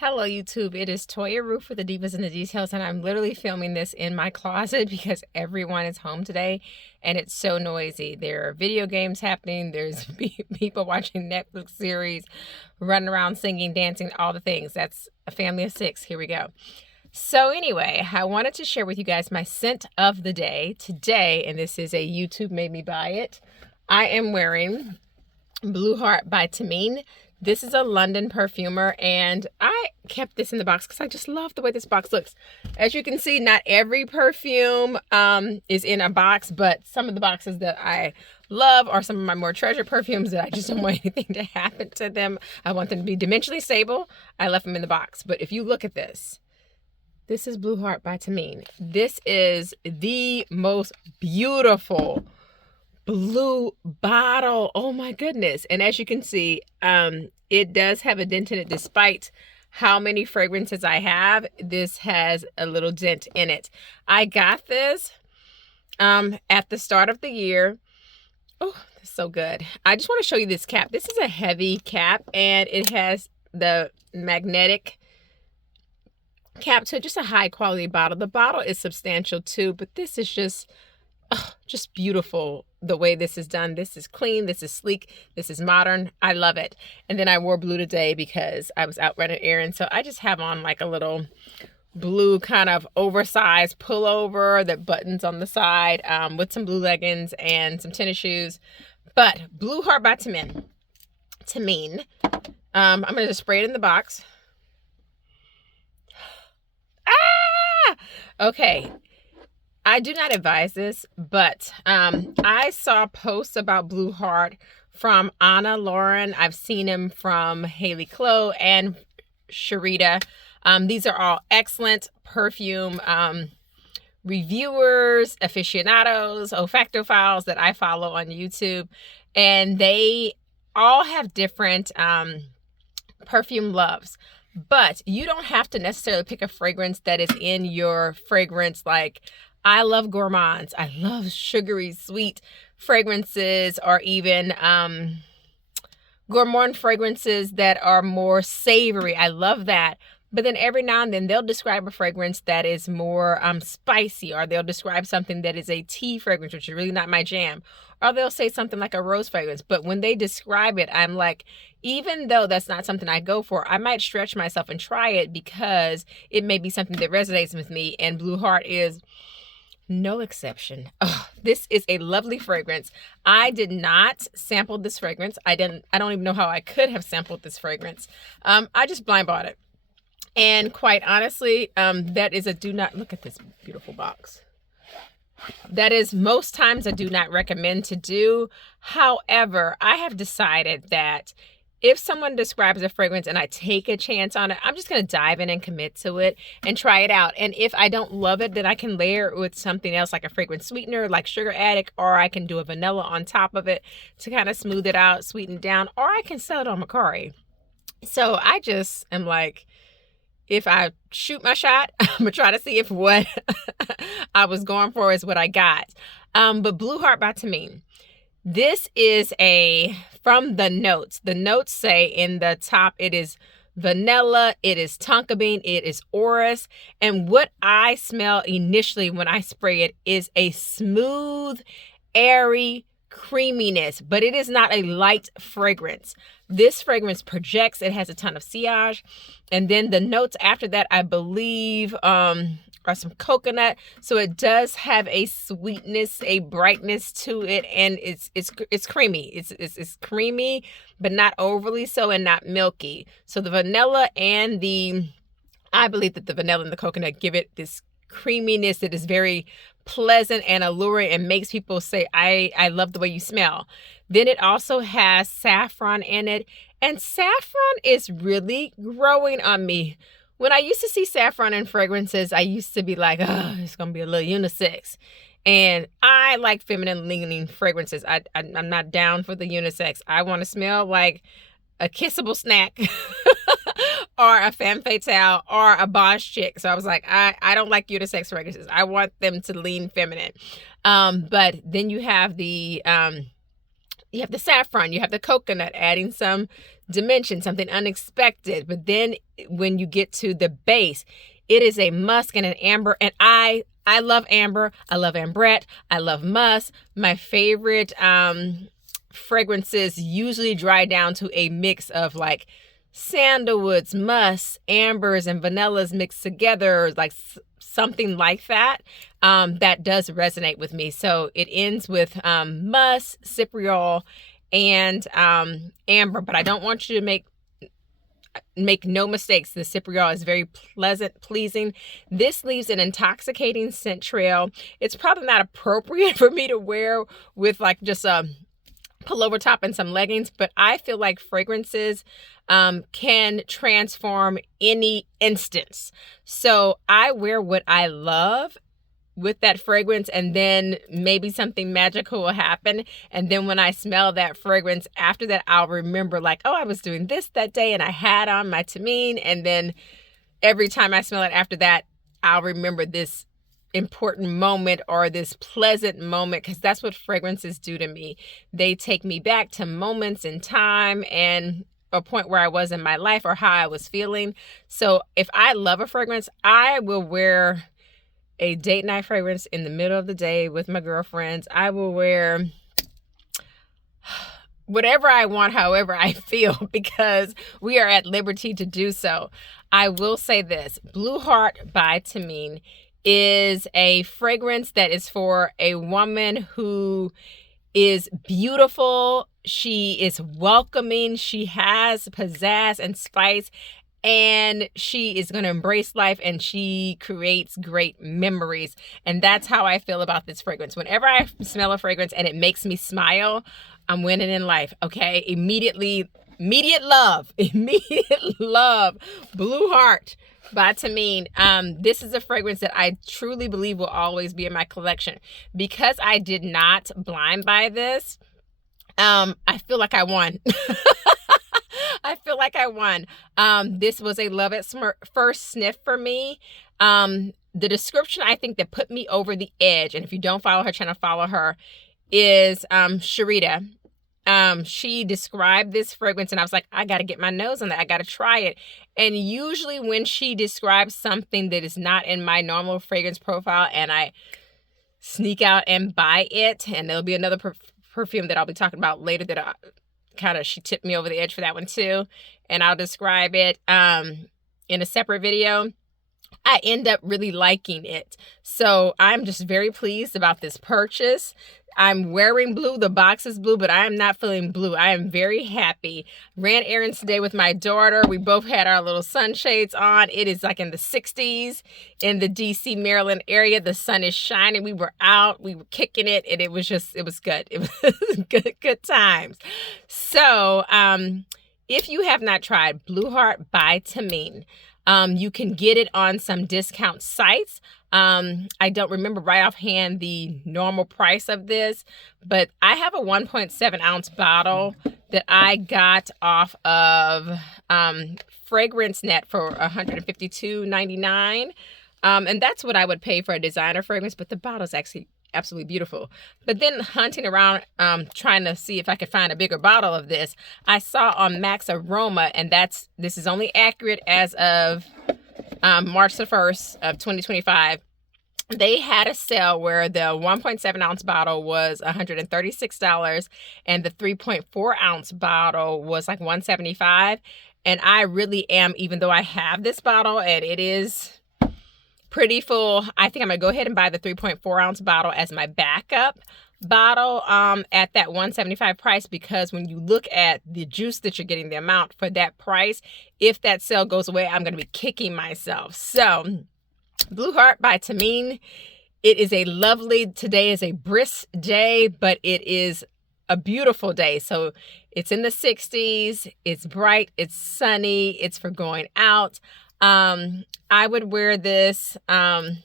Hello YouTube, it is Toya Roof for the Divas and the Details, and I'm literally filming this in my closet because everyone is home today and it's so noisy. There are video games happening, there's people watching Netflix series, running around singing, dancing, all the things. That's a family of 6. Here we go. So anyway, I wanted to share with you guys my scent of the day today, and this is a YouTube made me buy it. I am wearing Blue Heart by Thameen. This is a London perfumer, and I kept this in the box because I just love the way this box looks. As you can see, not every perfume is in a box, but some of the boxes that I love are some of my more treasured perfumes that I just don't want anything to happen to them. I want them to be dimensionally stable. I left them in the box. But if you look at this, this is Blue Heart by Thameen. This is the most beautiful blue bottle. Oh my goodness. And as you can see, it does have a dent in it. Despite how many fragrances I have, this has a little dent in it. I got this at the start of the year. Oh, that's so good. I just want to show you this cap. This is a heavy cap, and it has the magnetic cap to it. Just a high quality bottle. The bottle is substantial too, but this is just beautiful the way this is done. This is clean, this is sleek, this is modern. I love it. And then I wore blue today because I was out running errands, so I just have on like a little blue kind of oversized pullover that buttons on the side, with some blue leggings and some tennis shoes. But Blue Heart by Thameen. I'm gonna just spray it in the box. Okay, I do not advise this, but I saw posts about Blue Heart from Anna Lauren. I've seen them from Haley Chloe and Sharita. These are all excellent perfume reviewers, aficionados, olfactophiles that I follow on YouTube, and they all have different perfume loves. But you don't have to necessarily pick a fragrance that is in your fragrance. Like, I love gourmands. I love sugary, sweet fragrances, or even gourmand fragrances that are more savory. I love that. But then every now and then they'll describe a fragrance that is more spicy, or they'll describe something that is a tea fragrance, which is really not my jam. Or they'll say something like a rose fragrance. But when they describe it, I'm like, even though that's not something I go for, I might stretch myself and try it because it may be something that resonates with me. And Blue Heart is no exception. Oh, this is a lovely fragrance. I did not sample this fragrance. I don't even know how I could have sampled this fragrance. I just blind bought it. And quite honestly, that is a do not, look at this beautiful box. That is most times I do not recommend to do. However, I have decided that if someone describes a fragrance and I take a chance on it, I'm just going to dive in and commit to it and try it out. And if I don't love it, then I can layer it with something else, like a fragrance sweetener, like Sugar Addict, or I can do a vanilla on top of it to kind of smooth it out, sweeten it down, or I can sell it on Macari. So I just am like, if I shoot my shot, I'm going to try to see if what I was going for is what I got. But Blue Heart by Thameen. This is from the notes. The notes say in the top, it is vanilla, it is tonka bean, it is orris. And what I smell initially when I spray it is a smooth, airy creaminess, but it is not a light fragrance. This fragrance projects. It has a ton of sillage. And then the notes after that, I believe, are some coconut. So it does have a sweetness, a brightness to it, and it's creamy. It's creamy, but not overly so, and not milky. So the vanilla and I believe that the vanilla and the coconut give it this creaminess that is very pleasant and alluring and makes people say, I love the way you smell. Then it also has saffron in it, and saffron is really growing on me. When I used to see saffron in fragrances, I used to be like, oh, it's going to be a little unisex. And I like feminine leaning fragrances. I'm not down for the unisex. I want to smell like a kissable snack or a femme fatale or a boss chick. So I was like, I don't like unisex fragrances. I want them to lean feminine. But then you have the you have the saffron, you have the coconut, adding some dimension, something unexpected. But then when you get to the base, it is a musk and an amber. And I love amber. I love ambrette. I love musk. My favorite fragrances usually dry down to a mix of like sandalwoods, musk, ambers, and vanillas mixed together, like something like that. That does resonate with me. So it ends with musk, cypriol, and amber. But I don't want you to make no mistakes. The cypriol is very pleasant, pleasing. This leaves an intoxicating scent trail. It's probably not appropriate for me to wear with like just a pullover top and some leggings, but I feel like fragrances can transform any instance. So I wear what I love with that fragrance, and then maybe something magical will happen. And then when I smell that fragrance after that, I'll remember like, oh, I was doing this that day and I had on my Thameen. And then every time I smell it after that, I'll remember this important moment or this pleasant moment, because that's what fragrances do to me. They take me back to moments in time and a point where I was in my life or how I was feeling. So if I love a fragrance, I will wear a date night fragrance in the middle of the day with my girlfriends. I will wear whatever I want, however I feel, because we are at liberty to do so. I will say this, Blue Heart by Thameen is a fragrance that is for a woman who is beautiful. She is welcoming. She has pizzazz and spice, and she is going to embrace life, and she creates great memories. And that's how I feel about this fragrance. Whenever I smell a fragrance and it makes me smile, I'm winning in life. Okay. Immediate love. Blue Heart by Thameen. This is a fragrance that I truly believe will always be in my collection. Because I did not blind buy this, I feel like I won. I feel like I won. This was a love at first sniff for me. The description I think that put me over the edge, and if you don't follow her channel, follow her, is Sharita. She described this fragrance and I was like, I got to get my nose on that. I got to try it. And usually when she describes something that is not in my normal fragrance profile and I sneak out and buy it, and there'll be another perfume that I'll be talking about later that she tipped me over the edge for that one too. And I'll describe it in a separate video. I end up really liking it. So I'm just very pleased about this purchase. I'm wearing blue. The box is blue, but I am not feeling blue. I am very happy. Ran errands today with my daughter. We both had our little sunshades on. It is like in the 60s in the DC, Maryland area. The sun is shining. We were out. We were kicking it. And it was good. It was good times. So if you have not tried Blue Heart by Thameen, you can get it on some discount sites. I don't remember right offhand the normal price of this, but I have a 1.7 ounce bottle that I got off of Fragrance Net for $152.99. And that's what I would pay for a designer fragrance, but the bottle is actually absolutely beautiful. But then hunting around, trying to see if I could find a bigger bottle of this, I saw on Max Aroma, and this is only accurate as of March the 1st of 2025. They had a sale where the 1.7 ounce bottle was $136 and the 3.4 ounce bottle was like $175. And I really am, even though I have this bottle and it is pretty full, I think I'm gonna go ahead and buy the 3.4 ounce bottle as my backup bottle at that $175 price, because when you look at the juice that you're getting, the amount for that price, if that sale goes away, I'm gonna be kicking myself. So Blue Heart by Thameen. It is a lovely, today is a brisk day, but it is a beautiful day. So it's in the 60s, it's bright, it's sunny, it's for going out. I would wear this all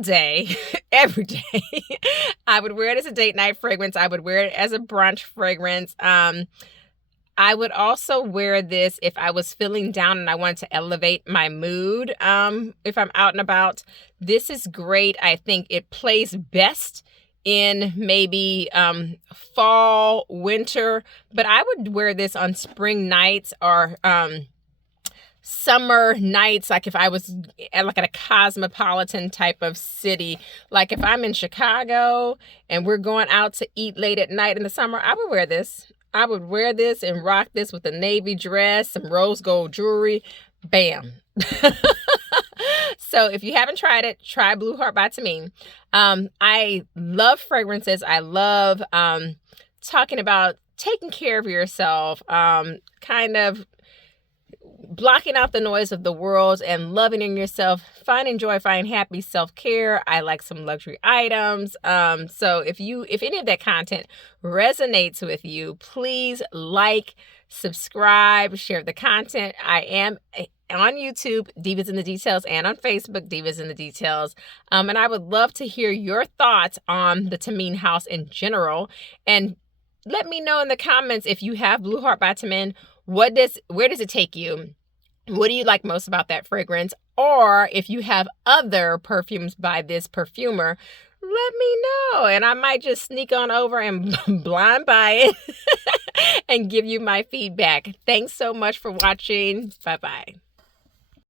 day, every day. I would wear it as a date night fragrance. I would wear it as a brunch fragrance. I would also wear this if I was feeling down and I wanted to elevate my mood. If I'm out and about, this is great. I think it plays best in maybe fall, winter, but I would wear this on spring nights or summer nights, like if I was at a cosmopolitan type of city, like if I'm in Chicago and we're going out to eat late at night in the summer, I would wear this. I would wear this and rock this with a navy dress, some rose gold jewelry. Bam. So if you haven't tried it, try Blue Heart by Thameen. I love fragrances. I love talking about taking care of yourself, kind of blocking out the noise of the world and loving in yourself, finding joy, finding happy, self-care. I like some luxury items. So if any of that content resonates with you, please like, subscribe, share the content. I am on YouTube, Divas in the Details, and on Facebook, Divas in the Details. And I would love to hear your thoughts on the Thameen house in general. And let me know in the comments if you have Blue Heart by Thameen. Where does it take you? What do you like most about that fragrance? Or if you have other perfumes by this perfumer, let me know. And I might just sneak on over and blind buy it and give you my feedback. Thanks so much for watching. Bye-bye.